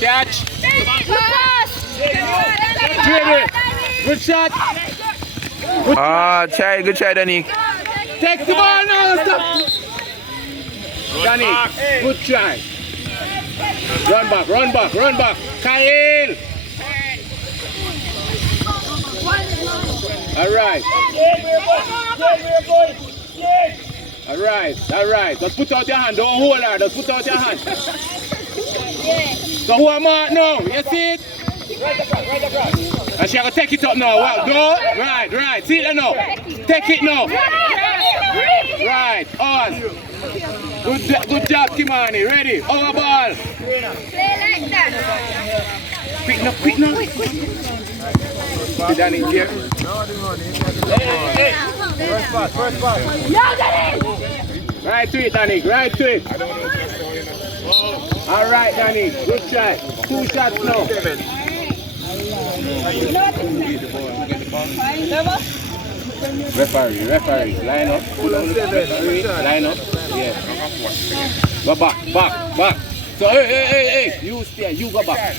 Catch. Dribble. Good shot. Good try, Danny. Take the ball now. Stop. Danny, good try. Run back. Kyle. All right. Just put out your hand. Don't hold her. Just put out your hand. So who am I now? You see it? And she going to take it up now. Wow. Go. Right. See it now. Take it now. Right. On. Good job, Kimani. Ready? Over ball. Play like that. Quick now. Danny here. Hey. First pass. Right to it, Danny. Right to it. All right, Danny. Good shot. 2 shots now. Referee. Line up. Line up. Yeah. Go back. So, hey. You stay. You go back.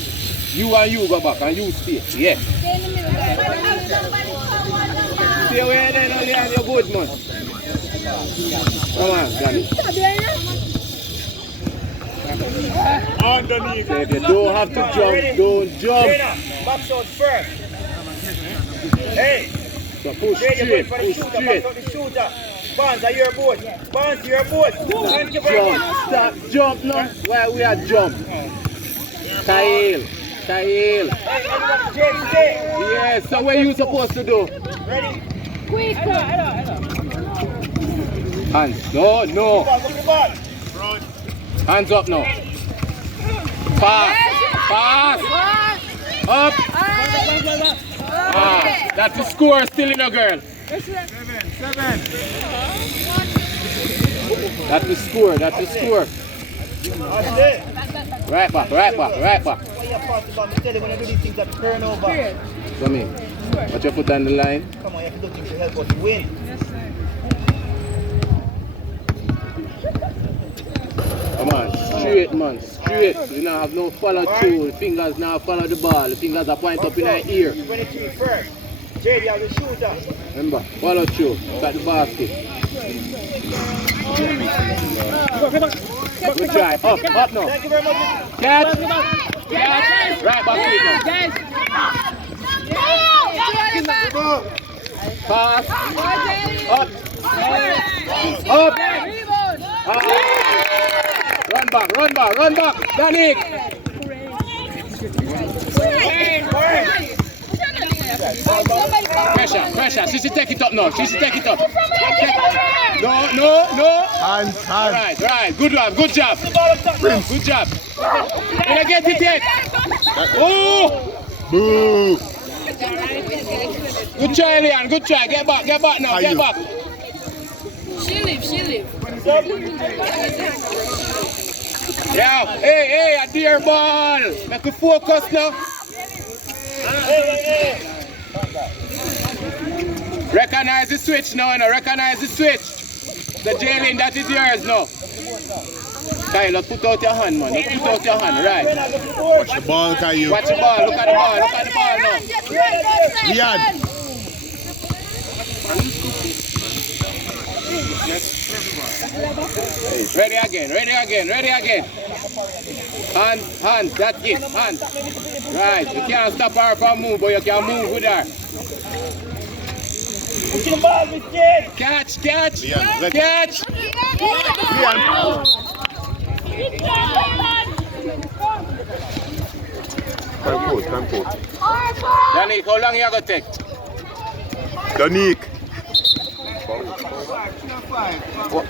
You go back and you stay. Yeah. Stay away then. You're good, man. Come on, Danny. Underneath. So if you don't have to jump, don't jump. Box out first. Hey. So push straight. Box out the shooter. Barnes, are you your boat? Barnes, you're your boat. Thank you very much. Stop, jump now. Where we are jump. Kyle. Yes, so what are you supposed to do? Ready? Quick. Hands. No. Hands up now. Pass. Up. That's the score still in a girl. 7. That's the score. Right back. When I do these things at turnover. Come in. Put your foot on the line. Come on, you have to do things to help us win. Come on, straight man, straight. You don't have no follow through. The fingers now follow the ball. The fingers are point up in the ear. 23 first. JD, are the shooter. Remember, follow through. Got the basket. Good try. Up now. Thank you very much. Catch. Right back to it now. Pass. Up. Run back. Danik. Pressure. She should take it up now. No. Hands. Right. Good job. Good job. Can I get it yet? Oh! Boo! Good try, Leon. Good try. Get back now. Get back. She live. Yeah. Hey, a dear ball. Make you focus now. Hey. Recognize the switch now. Recognize the switch. The jailing, that is yours now. Kyle, put out your hand, man. Put out your hand, right. Watch the ball, Kyle. Watch the ball. Look at the ball. Now. Riyadh. Ready again. Hands, that's it. Hands. Right. You can't stop her from move, but you can move with her. Catch. Catch. Time pause. Danik, how long you going to take? Danik.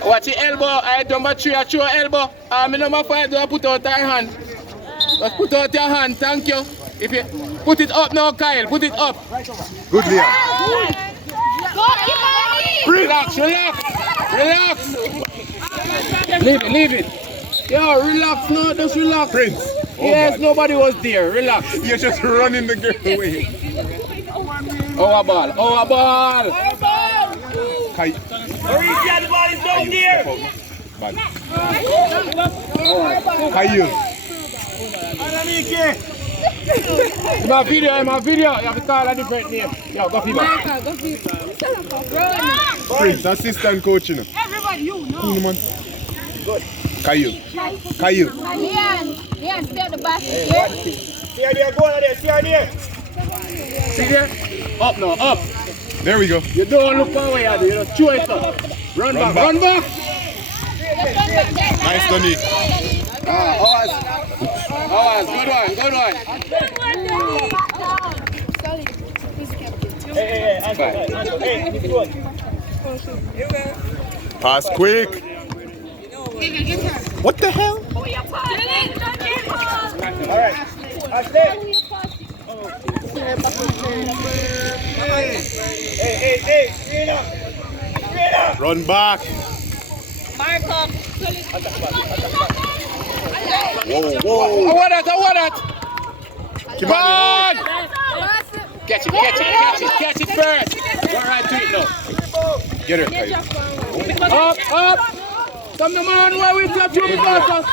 Watch your elbow. I number 3, I show elbow. Number 5, don't put out your hand. Just put out your hand, thank you. If you put it up now, Kyle, put it up. Good, Leon. Relax. Leave it. Yo, relax now, just relax. Prince. Yes, nobody was there, relax. You're just running the game away. Over ball. Kyle. The ball is down there. Kyle. My video, my video. You have to call a different name. Yo, go fever. Prince, assistant coach, you know. Everybody, you know. Cool, man. Caillou. Caillou. Leon, stay at the back. See her there, go on there, see her there. See there? Up now, up. There we go. You don't look away, you don't chew it up. Run back, run back. Nice, Tony. Ours, good one. Hey, it's good. Pass quick. What the hell? Alright, Ashley. Hey, screen up. Run back. Whoa, whoa. I want that. Come on. Catch it first. Go right to it now. Get her, Caillou. Up. Come the man where we got you bottom.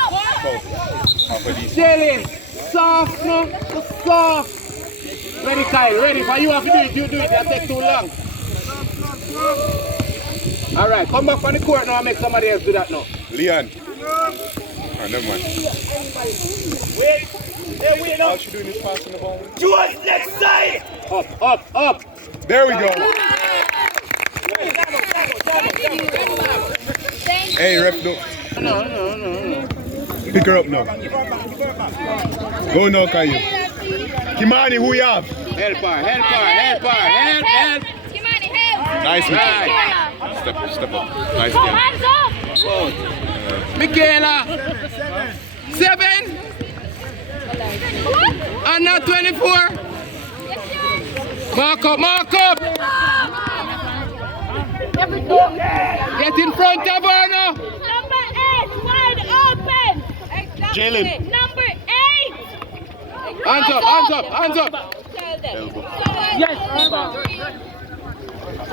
Jalen, soft no, soft. Ready, Kyle, ready. For you have to do it, you do it. That take too long. All right, come back on the court now and make somebody else do that now. Leon. Oh, never mind. Wait now. All she doing is passing the ball. Towards next side. Up. There we go. Hey, ref, no. No. Pick her up now. Go now, Caillou. Kimani, who you have? Help her. Kimani, help. Nice, Michaela. Right. Step up. Nice Go, game. hands up. Michaela. 7. And now 24. Mark up. Get in front of her now. Number 8, wide open. Jalen. Number 8. Hands up.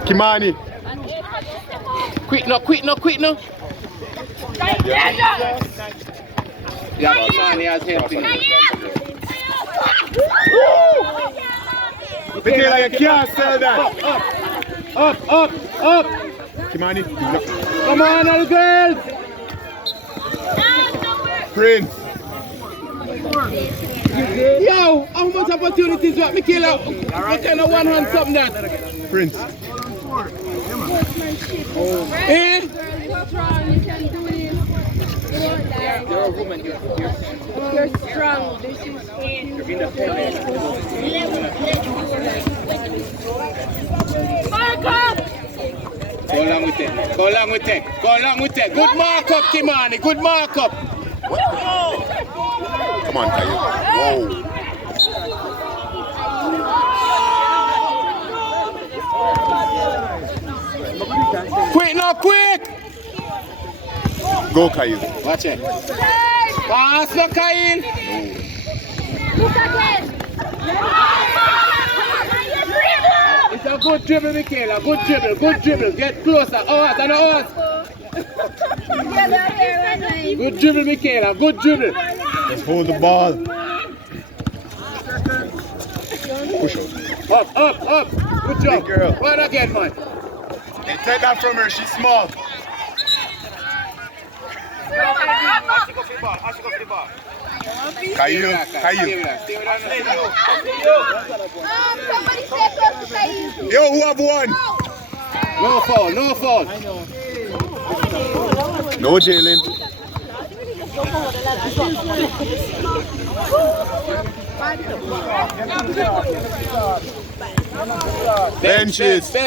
Kimani. Quick now. Yeah, Kimani has helping. Michaela, you can't sell that. Up. Kimani, Come on, little girls. Prince. Yo, how much opportunities you have, Michaela? What kind of one hand something that? Prince. Eh? What's wrong? You can do it. You're a woman. You're strong. This is Mark up! Go along with it. Good mark up, Kimani. Good mark up. Come on, Caillou. Whoa. Quick. Go, Caillou. Watch it. Pass no Kyle. Look again! It's a good dribble, Michaela. Good dribble. Get closer. Ours. Good dribble, Michaela. Good dribble. Let's hold the ball. Push out. Up. Good job. Big girl. One again, man. Hey, take that from her. She's small. Caillou. Somebody stay close to Caillou. Yo, who have one? No foul. No, Jalen. Benches.